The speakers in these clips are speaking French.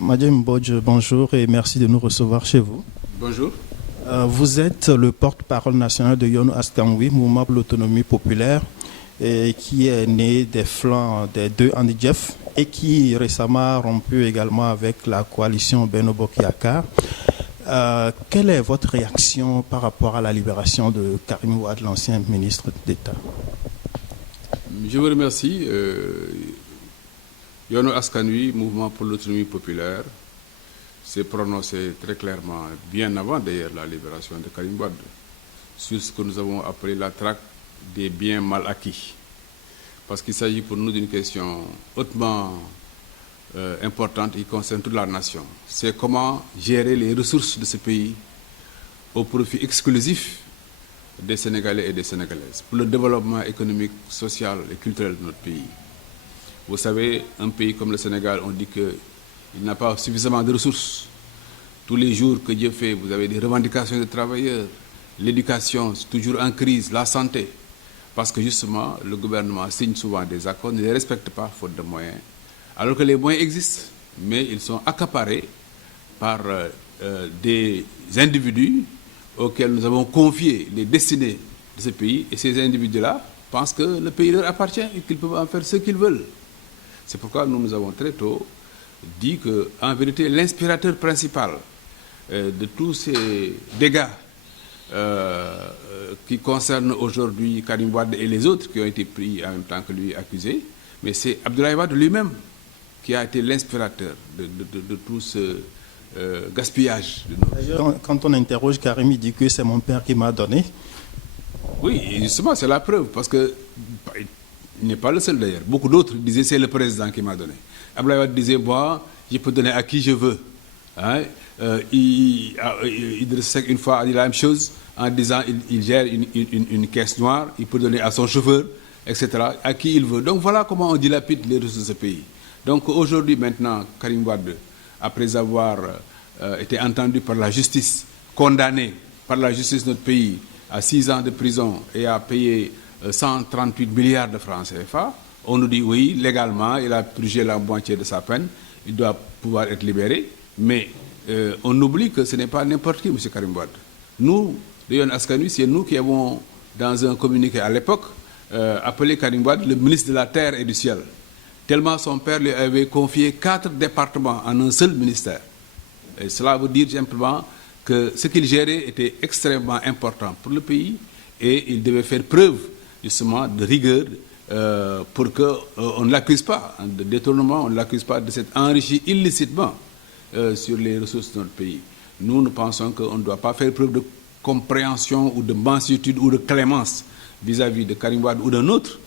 Madame Bodge, bonjour et merci de nous recevoir chez vous. Bonjour. Vous êtes le porte-parole national de Yoonu Askan Wi, mouvement pour l'autonomie populaire, qui est né des flancs des deux Andijef et qui récemment a rompu également avec la coalition Benno Bokk Yakaar. Quelle est votre réaction par rapport à la libération de Karim Wade, l'ancien ministre d'État? Je vous remercie. Yoonu Askan Wi, mouvement pour l'autonomie populaire, s'est prononcé très clairement, bien avant d'ailleurs la libération de Karim Wade, sur ce que nous avons appelé la traque des biens mal acquis. Parce qu'il s'agit pour nous d'une question hautement importante qui concerne toute la nation. C'est comment gérer les ressources de ce pays au profit exclusif des Sénégalais et des Sénégalaises, pour le développement économique, social et culturel de notre pays. Vous savez, un pays comme le Sénégal, on dit qu'il n'a pas suffisamment de ressources. Tous les jours que Dieu fait, vous avez des revendications de travailleurs, l'éducation, c'est toujours en crise, la santé. Parce que justement, le gouvernement signe souvent des accords, ne les respecte pas, faute de moyens. Alors que les moyens existent, mais ils sont accaparés par des individus auxquels nous avons confié les destinées de ce pays. Et ces individus-là pensent que le pays leur appartient et qu'ils peuvent en faire ce qu'ils veulent. C'est pourquoi nous avons très tôt dit qu'en vérité, l'inspirateur principal de tous ces dégâts qui concernent aujourd'hui Karim Wade et les autres qui ont été pris en même temps que lui accusés, mais c'est Abdoulaye Wade lui-même qui a été l'inspirateur de tout ce gaspillage. Quand on interroge Karim, il dit que c'est mon père qui m'a donné. Oui, et justement, c'est la preuve, parce que il n'est pas le seul d'ailleurs. Beaucoup d'autres disaient c'est le président qui m'a donné. Abdoulaye Wade disait moi, je peux donner à qui je veux. Hein? Idriss Seck une fois a dit la même chose en disant il gère une caisse noire, il peut donner à son chauffeur, etc., à qui il veut. Donc voilà comment on dilapide les ressources de ce pays. Donc aujourd'hui maintenant, Karim Wade, après avoir été entendu par la justice, condamné par la justice de notre pays à 6 ans de prison et à payer 138 milliards de francs CFA, on nous dit oui, légalement, il a purgé la moitié de sa peine, il doit pouvoir être libéré, mais on oublie que ce n'est pas n'importe qui, M. Karim Wade. Nous, de Yoonu Askan Wi, c'est nous qui avons, dans un communiqué à l'époque, appelé Karim Wade le ministre de la Terre et du Ciel. Tellement son père lui avait confié 4 départements en un seul ministère. Et cela veut dire simplement que ce qu'il gérait était extrêmement important pour le pays et il devait faire preuve justement de rigueur pour qu'on ne l'accuse pas de détournement, on ne l'accuse pas de s'être enrichi illicitement sur les ressources de notre pays. Nous pensons qu'on ne doit pas faire preuve de compréhension ou de mansuétude ou de clémence vis-à-vis de Karim Wade ou d'un autre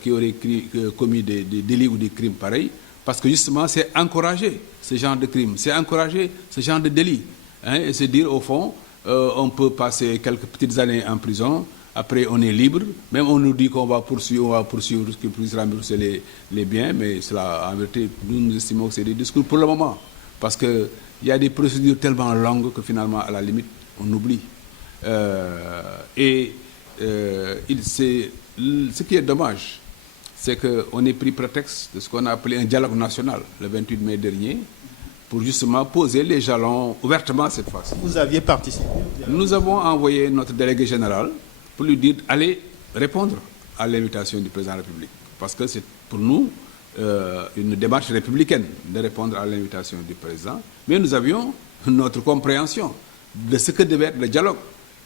qui aurait commis des délits ou des crimes pareils, parce que justement c'est encourager ce genre de crimes, c'est encourager ce genre de délits. Hein, et se dire au fond, on peut passer quelques petites années en prison, après on est libre, même on nous dit qu'on va poursuivre, ce qui pourra rembourser les biens, mais cela, en vérité, nous estimons que c'est des discours pour le moment, parce qu'il y a des procédures tellement longues que finalement, à la limite, on oublie. Ce qui est dommage, c'est qu'on ait pris prétexte de ce qu'on a appelé un dialogue national, le 28 mai dernier, pour justement poser les jalons ouvertement cette fois-ci. Vous aviez participé? Nous avons envoyé notre délégué général pour lui dire allez répondre à l'invitation du président de la République. Parce que c'est pour nous une démarche républicaine de répondre à l'invitation du président. Mais nous avions notre compréhension de ce que devait être le dialogue,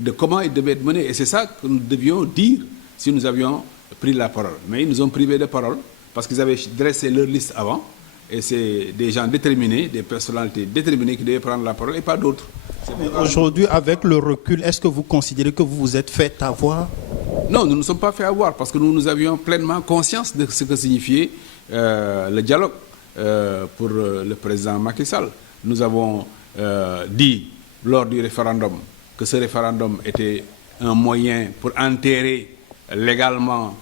de comment il devait être mené. Et c'est ça que nous devions dire si nous avions pris la parole. Mais ils nous ont privés de parole parce qu'ils avaient dressé leur liste avant. Et c'est des gens déterminés, des personnalités déterminées qui devaient prendre la parole et pas d'autres. Aujourd'hui, avec le recul, est-ce que vous considérez que vous vous êtes fait avoir? Non, nous ne nous sommes pas fait avoir parce que nous avions pleinement conscience de ce que signifiait le dialogue pour le président Macky Sall. Nous avons dit lors du référendum que ce référendum était un moyen pour enterrer légalement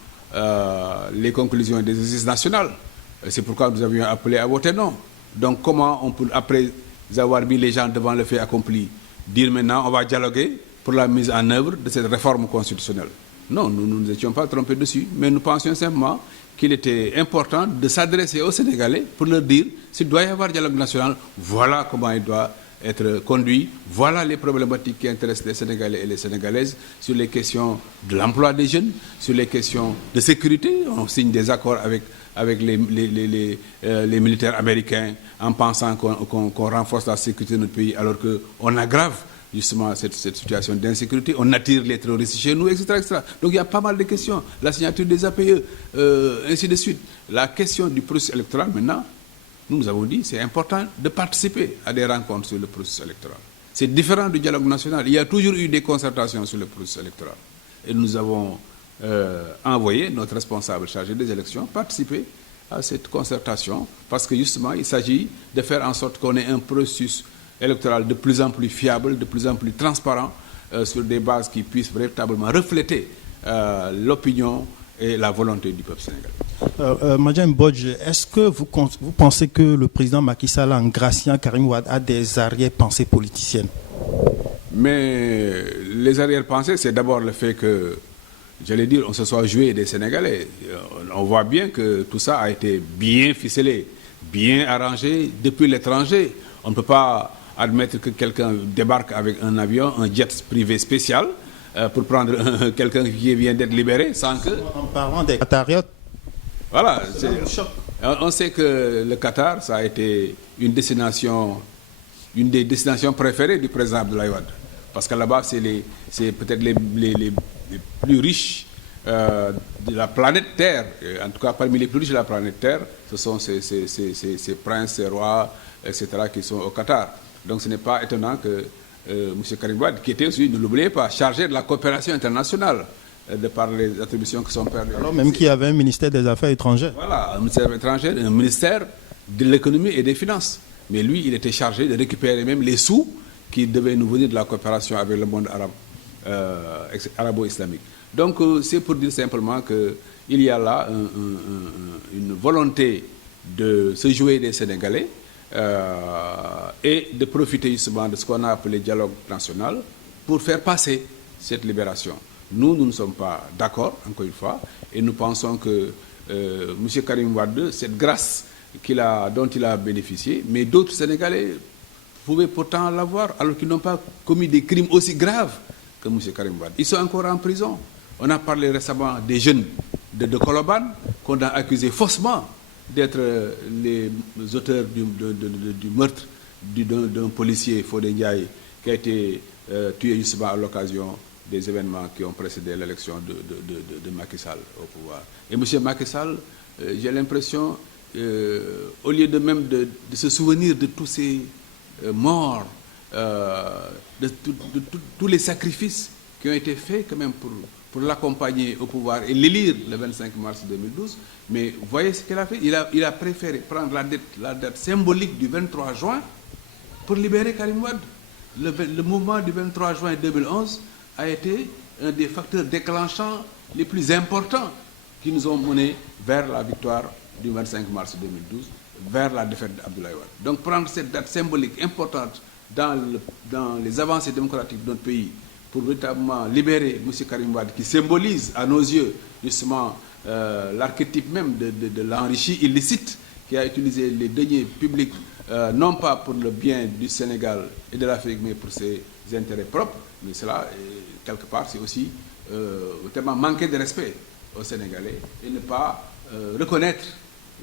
les conclusions des assises nationales. C'est pourquoi nous avions appelé à voter non. Donc comment on peut, après avoir mis les gens devant le fait accompli, dire maintenant on va dialoguer pour la mise en œuvre de cette réforme constitutionnelle? Non, nous ne nous étions pas trompés dessus, mais nous pensions simplement qu'il était important de s'adresser aux Sénégalais pour leur dire s'il doit y avoir dialogue national, voilà comment il doit être conduit, voilà les problématiques qui intéressent les Sénégalais et les Sénégalaises sur les questions de l'emploi des jeunes, sur les questions de sécurité. On signe des accords avec les militaires américains en pensant qu'on renforce la sécurité de notre pays alors qu'on aggrave justement cette situation d'insécurité, on attire les terroristes chez nous, etc., etc. Donc il y a pas mal de questions. La signature des APE, ainsi de suite. La question du processus électoral, maintenant, nous avons dit c'est important de participer à des rencontres sur le processus électoral. C'est différent du dialogue national. Il y a toujours eu des concertations sur le processus électoral. Et nous avons envoyé notre responsable chargé des élections participer à cette concertation parce que justement, il s'agit de faire en sorte qu'on ait un processus électoral de plus en plus fiable, de plus en plus transparent, sur des bases qui puissent véritablement refléter l'opinion et la volonté du peuple sénégalais. Madame Bodge, est-ce que vous pensez que le président Macky Sall, en graciant Karim Wade, a des arrière-pensées politiciennes? Mais les arrière-pensées, c'est d'abord le fait que, j'allais dire, on se soit joué des Sénégalais. On voit bien que tout ça a été bien ficelé, bien arrangé depuis l'étranger. On ne peut pas admettre que quelqu'un débarque avec un avion, un jet privé spécial, pour prendre quelqu'un qui vient d'être libéré sans que... En parlant des Qatariens. Voilà. On sait que le Qatar, ça a été une des destinations préférées du président Abdoulaye Wade. Parce que là-bas, c'est peut-être les plus riches de la planète Terre. En tout cas, parmi les plus riches de la planète Terre, ce sont ces princes, ces rois, etc., qui sont au Qatar. Donc ce n'est pas étonnant que M. Karim Wade, qui était aussi, ne l'oubliez pas, chargé de la coopération internationale, de par les attributions qui sont perdues. Alors même qu'il y avait un ministère des Affaires étrangères. Voilà, un ministère étranger, un ministère de l'économie et des finances. Mais lui, il était chargé de récupérer même les sous qui devaient nous venir de la coopération avec le monde arabe, arabo-islamique. Donc c'est pour dire simplement qu'il y a là une volonté de se jouer des Sénégalais et de profiter justement de ce qu'on a appelé dialogue national pour faire passer cette libération. Nous ne sommes pas d'accord, encore une fois, et nous pensons que M. Karim Wade, cette grâce dont il a bénéficié, mais d'autres Sénégalais pouvaient pourtant l'avoir, alors qu'ils n'ont pas commis des crimes aussi graves que M. Karim Wade. Ils sont encore en prison. On a parlé récemment des jeunes de Colobane qu'on a accusés faussement d'être les auteurs du meurtre d'un policier, Fodé Ndiaye, qui a été tué justement à l'occasion des événements qui ont précédé l'élection de Macky Sall au pouvoir. Et M. Macky Sall, j'ai l'impression, au lieu de même de se souvenir de tous ces morts, de tous les sacrifices qui ont été faits quand même pour l'accompagner au pouvoir et l'élire le 25 mars 2012, mais vous voyez ce qu'il a fait, il a préféré prendre la date symbolique du 23 juin pour libérer Karim Wade. Le mouvement du 23 juin 2011 a été un des facteurs déclenchants les plus importants qui nous ont menés vers la victoire du 25 mars 2012, vers la défaite d'Abdoulaye Wade. Donc prendre cette date symbolique importante dans les avancées démocratiques de notre pays pour véritablement libérer M. Karim Wade, qui symbolise à nos yeux justement l'archétype même de l'enrichi illicite, qui a utilisé les deniers publics non pas pour le bien du Sénégal et de l'Afrique, mais pour ses intérêts propres. Mais cela, quelque part, c'est aussi tellement manquer de respect aux Sénégalais et ne pas reconnaître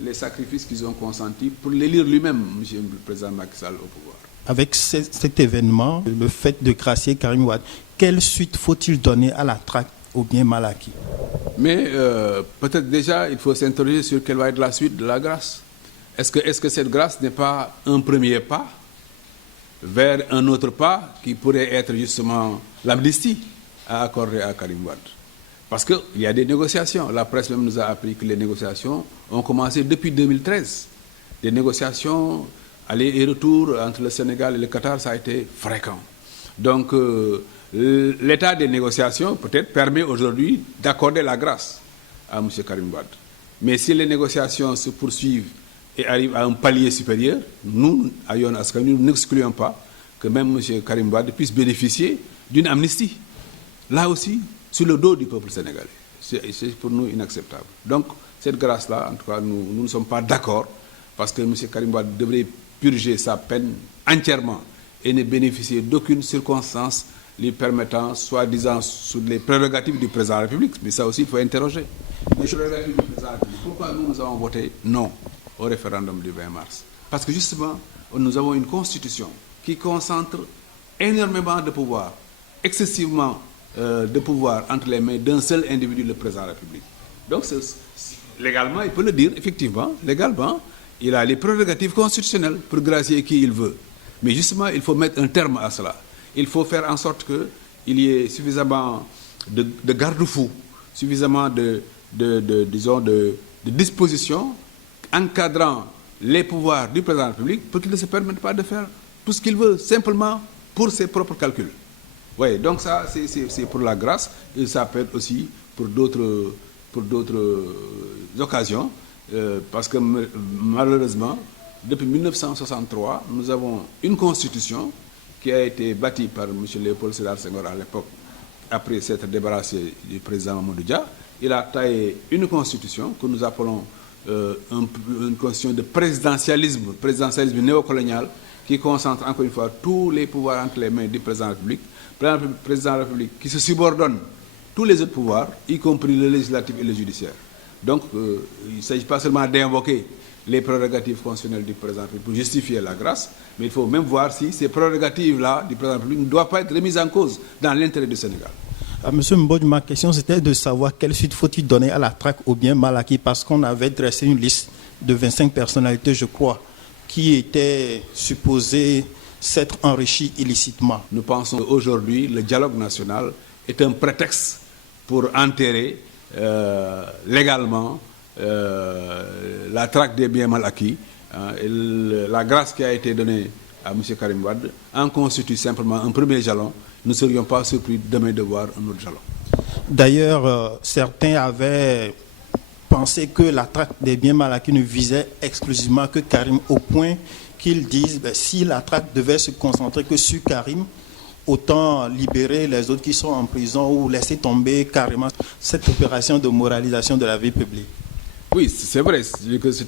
les sacrifices qu'ils ont consentis pour l'élire lui-même, M. le président Macky Sall, au pouvoir. Avec cet événement, le fait de gracier Karim Wade, quelle suite faut-il donner à la traque ou bien mal acquis? Mais peut-être déjà, il faut s'interroger sur quelle va être la suite de la grâce. Est-ce que cette grâce n'est pas un premier pas vers un autre pas qui pourrait être justement l'amnistie à accorder à Karim Wade? Parce qu'il y a des négociations. La presse même nous a appris que les négociations ont commencé depuis 2013. Des négociations aller et retour entre le Sénégal et le Qatar, ça a été fréquent. Donc l'état des négociations peut-être permet aujourd'hui d'accorder la grâce à M. Karim Wade. Mais si les négociations se poursuivent et arrivent à un palier supérieur, nous, à Yon Askani, nous n'excluons pas que même M. Karim Wade puisse bénéficier d'une amnistie. Là aussi, sur le dos du peuple sénégalais. C'est pour nous inacceptable. Donc, Cette grâce-là, en tout cas, nous ne sommes pas d'accord parce que M. Karim Wade devrait purger sa peine entièrement et ne bénéficier d'aucune circonstance lui permettant, soi-disant, sous les prérogatives du président de la République. Mais ça aussi, il faut interroger. Les prérogatives du président de la République. Pourquoi nous avons voté non au référendum du 20 mars? Parce que justement, nous avons une constitution qui concentre énormément de pouvoir, excessivement de pouvoir entre les mains d'un seul individu, le président de la République. Donc, légalement, il peut le dire, effectivement, légalement, il a les prérogatives constitutionnelles pour gracier qui il veut. Mais justement, il faut mettre un terme à cela. Il faut faire en sorte qu'il y ait suffisamment de garde-fous, suffisamment de dispositions encadrant les pouvoirs du président de la République pour qu'il ne se permette pas de faire tout ce qu'il veut, simplement pour ses propres calculs. Oui, donc ça, c'est pour la grâce, et ça peut être aussi pour d'autres occasions, parce que malheureusement, depuis 1963, nous avons une constitution qui a été bâtie par M. Léopold Sédar Senghor à l'époque, après s'être débarrassé du président Mamadou Dia. Il a taillé une constitution que nous appelons une constitution de présidentialisme néocolonial, qui concentre encore une fois tous les pouvoirs entre les mains du président de la République. Le président de la République qui se subordonne tous les autres pouvoirs, y compris le législatif et le judiciaire. Donc, il ne s'agit pas seulement d'invoquer les prérogatives constitutionnelles du président de la République pour justifier la grâce, mais il faut même voir si ces prérogatives-là du président de la République ne doivent pas être remises en cause dans l'intérêt du Sénégal. Monsieur Mbodj, ma question c'était de savoir quelle suite faut-il donner à la traque au bien mal acquis, parce qu'on avait dressé une liste de 25 personnalités, je crois, qui étaient supposées s'être enrichies illicitement. Nous pensons qu'aujourd'hui, le dialogue national est un prétexte pour enterrer légalement la traque des biens mal acquis. La grâce qui a été donnée à M. Karim Wade en constitue simplement un premier jalon. Nous ne serions pas surpris demain de voir un autre jalon. D'ailleurs, certains avaient pensé que la traque des biens mal acquis ne visait exclusivement que Karim, au point qu'ils disent si la traque devait se concentrer que sur Karim, autant libérer les autres qui sont en prison ou laisser tomber carrément cette opération de moralisation de la vie publique. Oui, c'est vrai.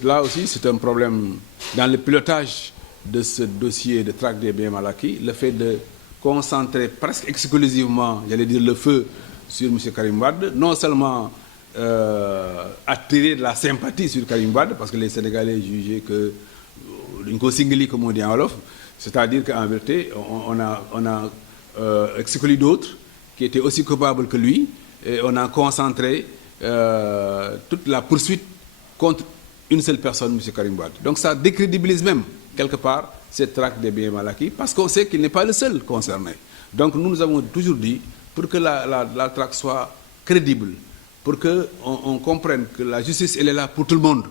Là aussi, c'est un problème dans le pilotage de ce dossier de traque des biens mal acquis. Le fait de concentrer presque exclusivement, j'allais dire, le feu sur M. Karim Wade, non seulement attirer de la sympathie sur Karim Wade, parce que les Sénégalais jugeaient que une consigne comme on dit en Wolof, c'est-à-dire qu'en vérité, on a exclu d'autres qui étaient aussi coupables que lui, et on a concentré toute la poursuite contre une seule personne, M. Karim Wade. Donc ça décrédibilise même, quelque part, cette traque des biens mal acquis, parce qu'on sait qu'il n'est pas le seul concerné. Donc nous avons toujours dit, pour que la traque soit crédible, pour qu'on comprenne que la justice, elle est là pour tout le monde,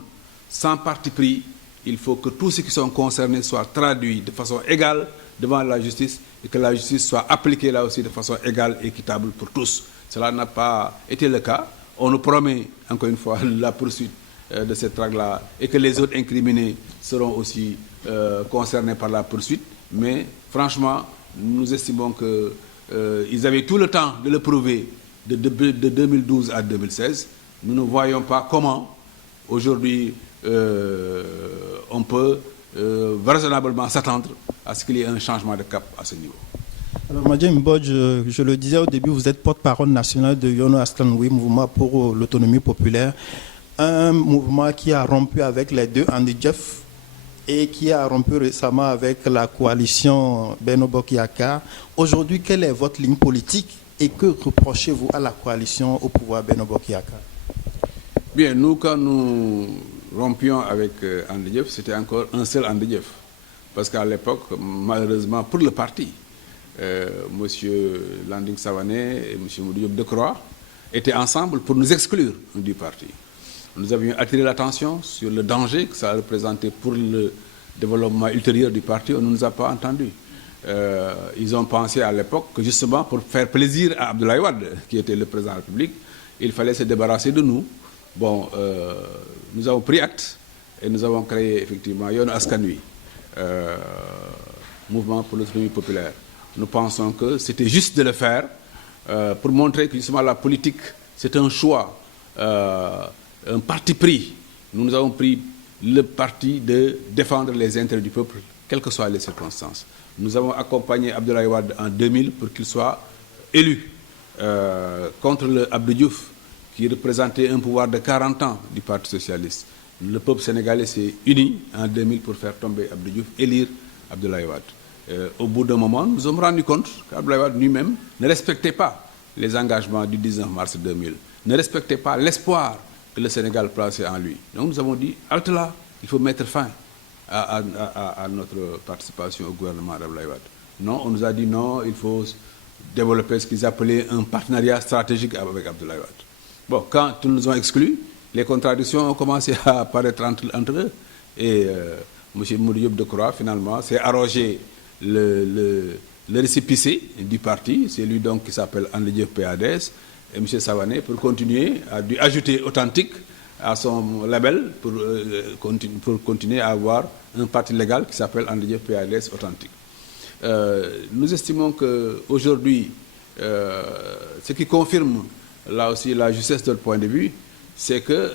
sans parti pris, il faut que tous ceux qui sont concernés soient traduits de façon égale devant la justice et que la justice soit appliquée là aussi de façon égale et équitable pour tous. Cela n'a pas été le cas. On nous promet, encore une fois, la poursuite de cette traque-là et que les autres incriminés seront aussi concernés par la poursuite. Mais franchement, nous estimons qu'ils avaient tout le temps de le prouver de 2012 à 2016. Nous ne voyons pas comment, aujourd'hui, on peut raisonnablement s'attendre à ce qu'il y ait un changement de cap à ce niveau. Alors, Madjem Mbodj, je le disais au début, vous êtes porte-parole nationale de Yono Askan Wi, mouvement pour l'autonomie populaire, un mouvement qui a rompu avec les deux Andijef et qui a rompu récemment avec la coalition Benno Bokk Yakaar. Aujourd'hui, quelle est votre ligne politique et que reprochez-vous à la coalition au pouvoir Benno Bokk Yakaar? Bien, nous, quand nous rompions avec Andijef, c'était encore un seul Andijef. Parce qu'à l'époque, malheureusement, pour le parti, M. Landing Savané et M. Mamadou Diop Decroix étaient ensemble pour nous exclure du parti. Nous avions attiré l'attention sur le danger que ça représentait pour le développement ultérieur du parti. On ne nous a pas entendus. Ils ont pensé à l'époque que justement pour faire plaisir à Abdoulaye Wade, qui était le président de la République, il fallait se débarrasser de nous. Bon, nous avons pris acte et nous avons créé effectivement Yono Askan Wi, mouvement pour l'autonomie populaire. Nous pensons que c'était juste de le faire pour montrer que justement la politique, c'est un choix un parti pris. Nous avons pris le parti de défendre les intérêts du peuple, quelles que soient les circonstances. Nous avons accompagné Abdoulaye Wade en 2000 pour qu'il soit élu contre le Abdou Diouf, qui représentait un pouvoir de 40 ans du Parti socialiste. Le peuple sénégalais s'est uni en 2000 pour faire tomber Abdou Diouf, élire Abdoulaye Wade. Au bout d'un moment, nous nous sommes rendus compte qu'Abdoulaye Wade lui-même ne respectait pas les engagements du 19 mars 2000, ne respectait pas l'espoir que le Sénégal plaçait en lui. Donc nous avons dit, halte là, il faut mettre fin à notre participation au gouvernement d'Abdoulaye Wade. Non, on nous a dit non, il faut développer ce qu'ils appelaient un partenariat stratégique avec Abdoulaye Wade. Bon, quand ils nous ont exclus, les contradictions ont commencé à apparaître entre eux. Et M. Mouriop de Croix, finalement, s'est arrogé le récépissé du parti. C'est lui donc qui s'appelle André Diop PADS. Et M. Savané, pour continuer, a dû ajouter authentique à son label pour continuer à avoir un parti légal qui s'appelle André Diop PADS authentique. Nous estimons qu'aujourd'hui, ce qui confirme là aussi la justesse de notre point de vue, c'est que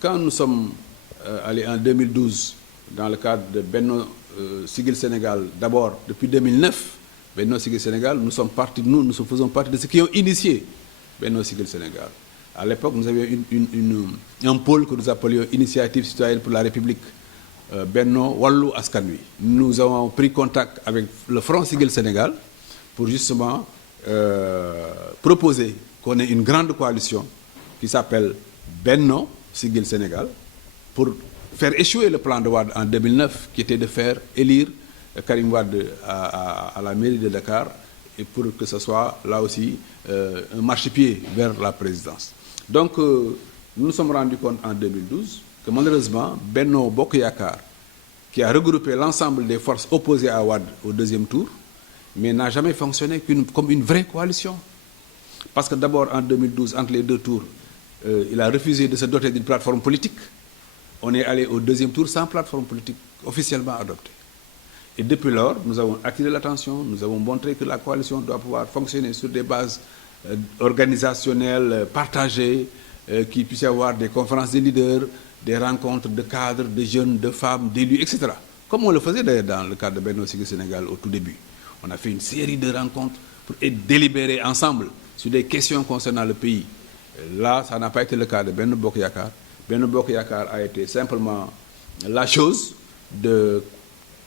quand nous sommes allés en 2012 dans le cadre de Benno Siggil Sénégal, d'abord depuis 2009, Benno Siggil Sénégal, nous faisons partie de ceux qui ont initié Benno Siggil Sénégal. À l'époque, nous avions un pôle que nous appelions Initiative citoyenne pour la République, Benno Wallu Askan Wi. Nous avons pris contact avec le Front Siggil Sénégal pour justement proposer qu'on ait une grande coalition qui s'appelle Benno Siggil Sénégal pour faire échouer le plan de Wade en 2009 qui était de faire élire Karim Wade à la mairie de Dakar et pour que ce soit là aussi un marchepied vers la présidence. Donc nous nous sommes rendus compte en 2012 que malheureusement Benno Bokk Yakaar, qui a regroupé l'ensemble des forces opposées à Wade au deuxième tour, mais n'a jamais fonctionné comme une vraie coalition. Parce que d'abord en 2012, entre les deux tours, il a refusé de se doter d'une plateforme politique. On est allé au deuxième tour sans plateforme politique officiellement adoptée. Et depuis lors, nous avons attiré l'attention, nous avons montré que la coalition doit pouvoir fonctionner sur des bases organisationnelles partagées, qu'il puisse y avoir des conférences de leaders, des rencontres de cadres, de jeunes, de femmes, d'élus, etc. Comme on le faisait d'ailleurs dans le cadre de Benno Siggil Sénégal au tout début. On a fait une série de rencontres pour délibérer ensemble sur des questions concernant le pays. Là, ça n'a pas été le cas de Benno Bokk Yakaar. Benno Bokk Yakaar a été simplement la chose de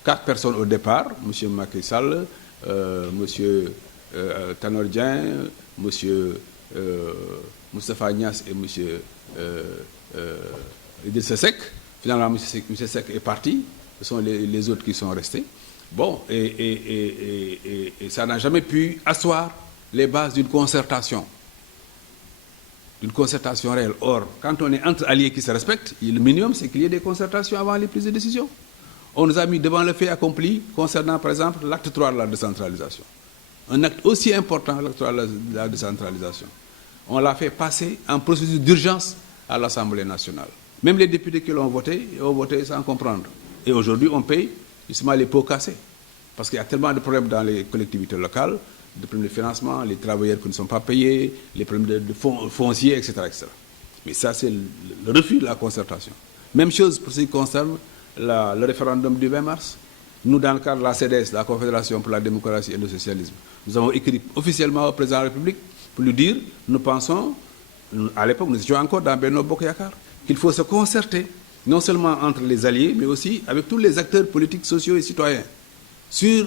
4 personnes au départ, M. Macky Sall, M. Tanor Dieng, M. Moustapha Niasse et M. Idrissa Seck. Finalement, M. Seck est parti, ce sont les autres qui sont restés. Bon, et ça n'a jamais pu asseoir les bases d'une concertation réelle. Or, quand on est entre alliés qui se respectent, le minimum, c'est qu'il y ait des concertations avant les prises de décision. On nous a mis devant le fait accompli concernant, par exemple, l'acte 3 de la décentralisation. Un acte aussi important, l'acte 3 de la décentralisation. On l'a fait passer en procédure d'urgence à l'Assemblée nationale. Même les députés qui l'ont voté, ont voté sans comprendre. Et aujourd'hui, on paye justement les pots cassés. Parce qu'il y a tellement de problèmes dans les collectivités locales, des problèmes de financement, les travailleurs qui ne sont pas payés, les problèmes de fonciers, etc., etc. Mais ça, c'est le refus de la concertation. Même chose pour ce qui concerne le référendum du 20 mars. Nous, dans le cadre de la CDS, la Confédération pour la démocratie et le socialisme, nous avons écrit officiellement au président de la République pour lui dire, nous pensons, à l'époque, nous étions encore dans Benno Bokk Yakaar, qu'il faut se concerter, non seulement entre les alliés, mais aussi avec tous les acteurs politiques, sociaux et citoyens, sur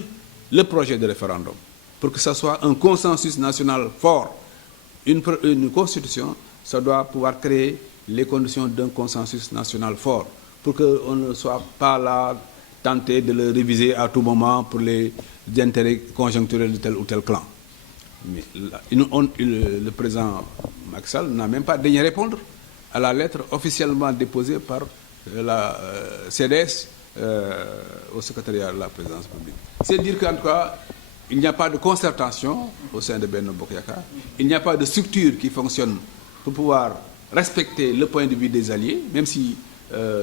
le projet de référendum, pour que ce soit un consensus national fort. Une constitution, ça doit pouvoir créer les conditions d'un consensus national fort, pour qu'on ne soit pas là tenté de le réviser à tout moment pour les intérêts conjoncturels de tel ou tel clan. Mais là, le président Macky Sall n'a même pas daigné répondre à la lettre officiellement déposée par la CDS au secrétariat de la présidence publique. C'est dire qu'en tout cas, il n'y a pas de concertation au sein de Benno Bokk Yakaar, il n'y a pas de structure qui fonctionne pour pouvoir respecter le point de vue des alliés, même si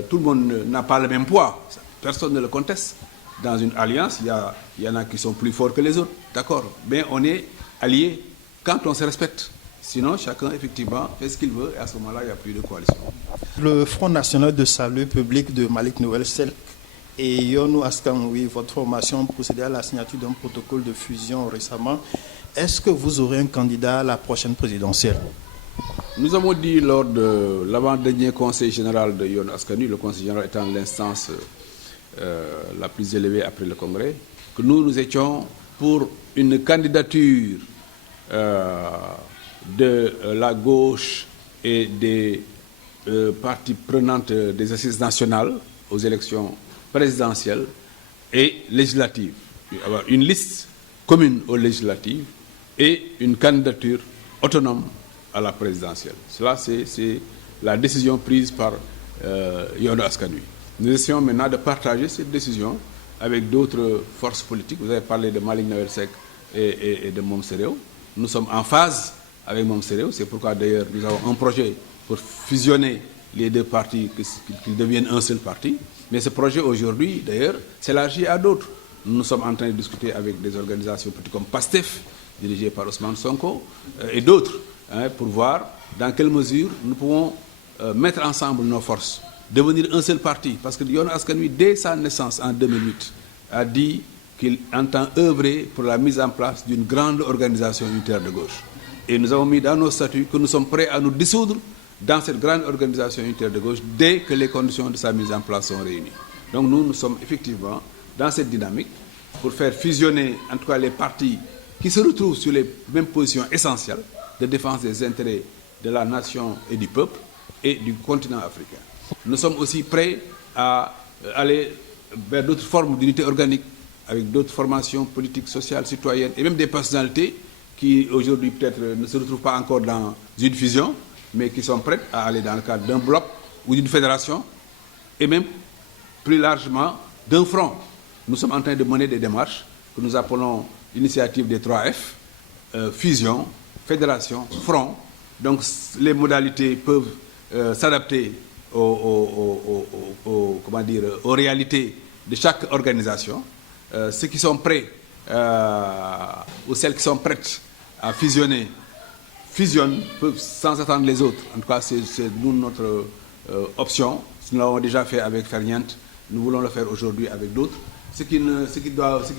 tout le monde n'a pas le même poids, personne ne le conteste. Dans une alliance, il y en a qui sont plus forts que les autres, d'accord, mais on est alliés quand on se respecte. Sinon, chacun, effectivement, fait ce qu'il veut et à ce moment-là, il n'y a plus de coalition. Le Front national de salut public de Malick Noël Selk et Yonou Askan-Wi, votre formation procédait à la signature d'un protocole de fusion récemment. Est-ce que vous aurez un candidat à la prochaine présidentielle? Nous avons dit lors de l'avant-dernier conseil général de Yonou Askan-Wi, le conseil général étant l'instance la plus élevée après le congrès, que nous étions pour une candidature de la gauche et des parties prenantes des assises nationales aux élections présidentielles et législatives. Avoir une liste commune aux législatives et une candidature autonome à la présidentielle. Cela, c'est la décision prise par Yonou Askan-Wi. Nous essayons maintenant de partager cette décision avec d'autres forces politiques. Vous avez parlé de Malick Noël Selk et de Mom Sereo. Nous sommes en phase avec Mom Sereo. C'est pourquoi d'ailleurs nous avons un projet pour fusionner les deux partis, qu'ils deviennent un seul parti. Mais ce projet aujourd'hui, d'ailleurs, s'élargit à d'autres. Nous sommes en train de discuter avec des organisations politiques comme PASTEF, dirigées par Ousmane Sonko, et d'autres, pour voir dans quelle mesure nous pouvons mettre ensemble nos forces, devenir un seul parti. Parce que Yonou Askan-Wi, dès sa naissance en 2008, a dit qu'il entend œuvrer pour la mise en place d'une grande organisation unitaire de gauche. Et nous avons mis dans nos statuts que nous sommes prêts à nous dissoudre dans cette grande organisation unitaire de gauche dès que les conditions de sa mise en place sont réunies. Donc nous sommes effectivement dans cette dynamique pour faire fusionner en tout cas les partis qui se retrouvent sur les mêmes positions essentielles de défense des intérêts de la nation et du peuple et du continent africain. Nous sommes aussi prêts à aller vers d'autres formes d'unité organique avec d'autres formations politiques, sociales, citoyennes et même des personnalités qui aujourd'hui peut-être ne se retrouvent pas encore dans une fusion, mais qui sont prêtes à aller dans le cadre d'un bloc ou d'une fédération et même plus largement d'un front. Nous sommes en train de mener des démarches que nous appelons l'initiative des 3F, fusion, fédération, front. Donc les modalités peuvent s'adapter aux réalités de chaque organisation. Ceux qui sont prêts ou celles qui sont prêtes à fusionner fusionnent sans attendre les autres. En tout cas, c'est nous notre option. Nous l'avons déjà fait avec Ferniente, nous voulons le faire aujourd'hui avec d'autres. Ceux qui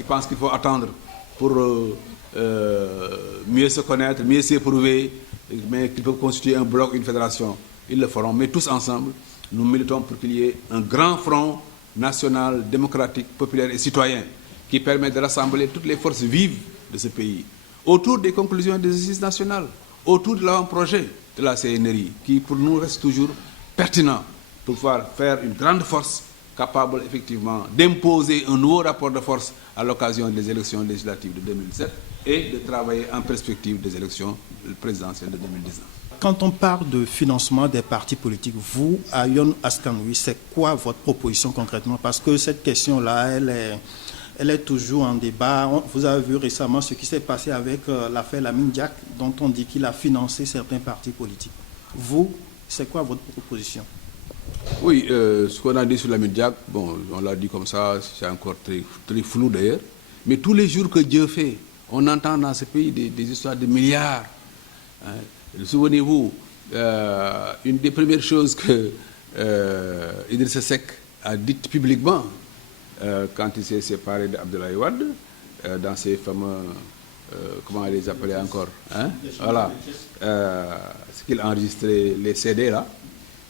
pensent qu'il faut attendre pour mieux se connaître, mieux s'éprouver, mais qu'ils peuvent constituer un bloc, une fédération, ils le feront. Mais tous ensemble, nous militons pour qu'il y ait un grand front national, démocratique, populaire et citoyen qui permet de rassembler toutes les forces vives de ce pays autour des conclusions des assises nationales, autour de l'avant-projet de la CNRI, qui pour nous reste toujours pertinent pour pouvoir faire une grande force capable effectivement d'imposer un nouveau rapport de force à l'occasion des élections législatives de 2017 et de travailler en perspective des élections présidentielles de 2019. Quand on parle de financement des partis politiques, vous, à Yonou Askan-Wi, c'est quoi votre proposition concrètement? Parce que cette question-là, elle est toujours en débat. Vous avez vu récemment ce qui s'est passé avec l'affaire Lamine Diack, dont on dit qu'il a financé certains partis politiques. Vous, c'est quoi votre proposition? Oui, ce qu'on a dit sur Lamine Diack, bon, on l'a dit comme ça, c'est encore très, très flou d'ailleurs. Mais tous les jours que Dieu fait, on entend dans ce pays des histoires de milliards. Hein. Souvenez-vous, une des premières choses que Idrissa Seck a dites publiquement quand il s'est séparé d'Abdoulaye Wade, dans ces fameux, comment on les appelait encore, hein? Voilà, ce qu'il a enregistré, les CD là,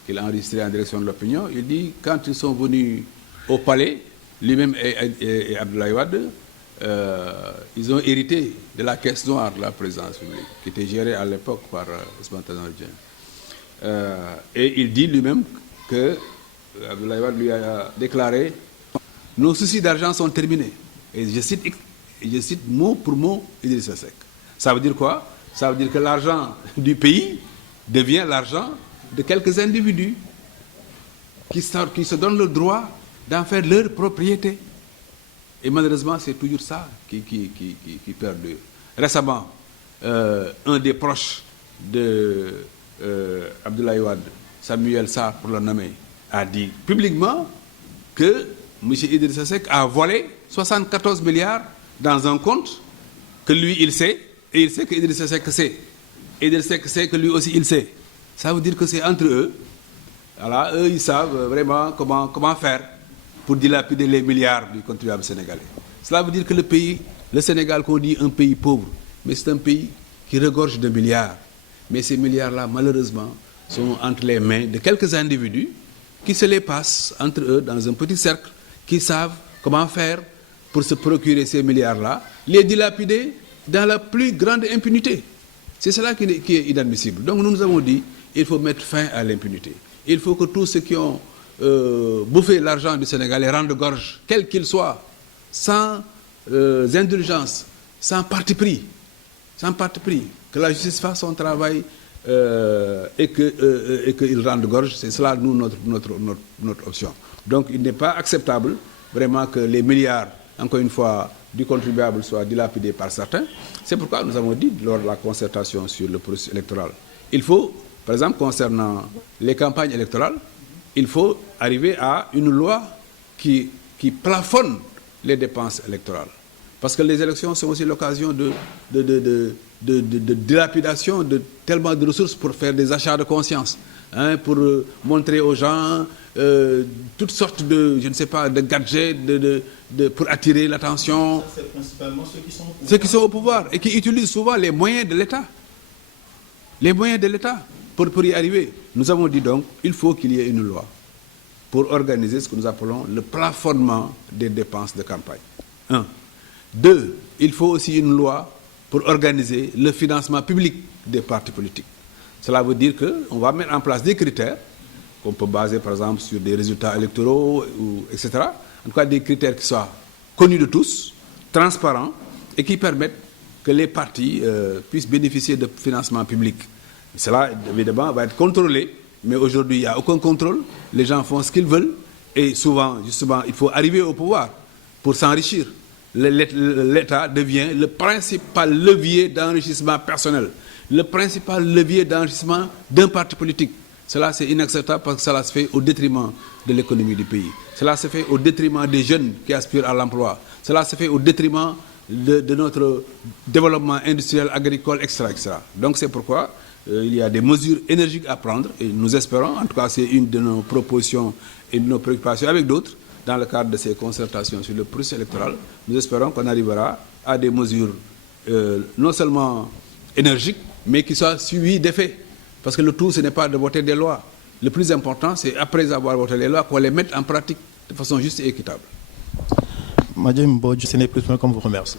qu'il a enregistré en direction de l'opinion, il dit quand ils sont venus au palais, lui-même et Abdoulaye Wade, ils ont hérité de la caisse noire de la présidence publique, qui était gérée à l'époque par Ousmane Tanor Dieng. Et il dit lui-même que Abdoulaye Wade lui a déclaré « Nos soucis d'argent sont terminés ». Et je cite mot pour mot Idrissa Seck. Ça veut dire quoi? Ça veut dire que l'argent du pays devient l'argent de quelques individus qui se donnent le droit d'en faire leur propriété. Et malheureusement, c'est toujours ça qui perdure. Récemment, un des proches de Abdoulaye Wade, Samuel Sarr pour le nommer, a dit publiquement que M. Idrissa Seck a volé 74 milliards dans un compte que lui, il sait, et il sait que Idrissa Seck sait. et de ce que c'est que lui aussi il sait. Ça veut dire que c'est entre eux. Voilà, eux, ils savent vraiment comment faire pour dilapider les milliards du contribuable sénégalais. Cela veut dire que le Sénégal, qu'on dit un pays pauvre, mais c'est un pays qui regorge de milliards. Mais ces milliards-là, malheureusement, sont entre les mains de quelques individus qui se les passent entre eux dans un petit cercle, qui savent comment faire pour se procurer ces milliards-là, les dilapider dans la plus grande impunité. C'est cela qui est inadmissible. Donc nous avons dit qu'il faut mettre fin à l'impunité. Il faut que tous ceux qui ont bouffé l'argent du Sénégal les rendent gorge, quel qu'il soit, sans indulgence, sans parti pris. Sans parti pris. Que la justice fasse son travail et qu'il rende gorge. C'est cela, nous, notre option. Donc il n'est pas acceptable vraiment que les milliards, encore une fois, du contribuable soient dilapidés par certains. C'est pourquoi nous avons dit, lors de la concertation sur le processus électoral, il faut, par exemple, concernant les campagnes électorales, il faut arriver à une loi qui plafonne les dépenses électorales. Parce que les élections sont aussi l'occasion de dilapidation de tellement de ressources pour faire des achats de conscience, hein, pour montrer aux gens toutes sortes de, je ne sais pas, de gadgets pour attirer l'attention. C'est principalement ceux qui sont au pouvoir. Ceux qui sont au pouvoir et qui utilisent souvent les moyens de l'État. Les moyens de l'État pour y arriver. Nous avons dit donc il faut qu'il y ait une loi pour organiser ce que nous appelons le plafonnement des dépenses de campagne. 1. 2. Il faut aussi une loi pour organiser le financement public des partis politiques. Cela veut dire qu'on va mettre en place des critères qu'on peut baser par exemple sur des résultats électoraux, etc. En tout cas des critères qui soient connus de tous, transparents et qui permettent que les partis puissent bénéficier de financement public. Cela, évidemment, va être contrôlé, mais aujourd'hui, il n'y a aucun contrôle. Les gens font ce qu'ils veulent et souvent, justement, il faut arriver au pouvoir pour s'enrichir. L'État devient le principal levier d'enrichissement personnel, le principal levier d'enrichissement d'un parti politique. Cela, c'est inacceptable parce que cela se fait au détriment de l'économie du pays. Cela se fait au détriment des jeunes qui aspirent à l'emploi. Cela se fait au détriment de notre développement industriel, agricole, etc. Donc c'est pourquoi il y a des mesures énergiques à prendre et nous espérons, en tout cas c'est une de nos propositions et de nos préoccupations avec d'autres, dans le cadre de ces concertations sur le processus électoral, nous espérons qu'on arrivera à des mesures non seulement énergiques, mais qui soient suivies d'effets. Parce que le tout, ce n'est pas de voter des lois. Le plus important, c'est après avoir voté les lois, qu'on les mette en pratique de façon juste et équitable. Madame Bodj, ce n'est plus comme vous remercie.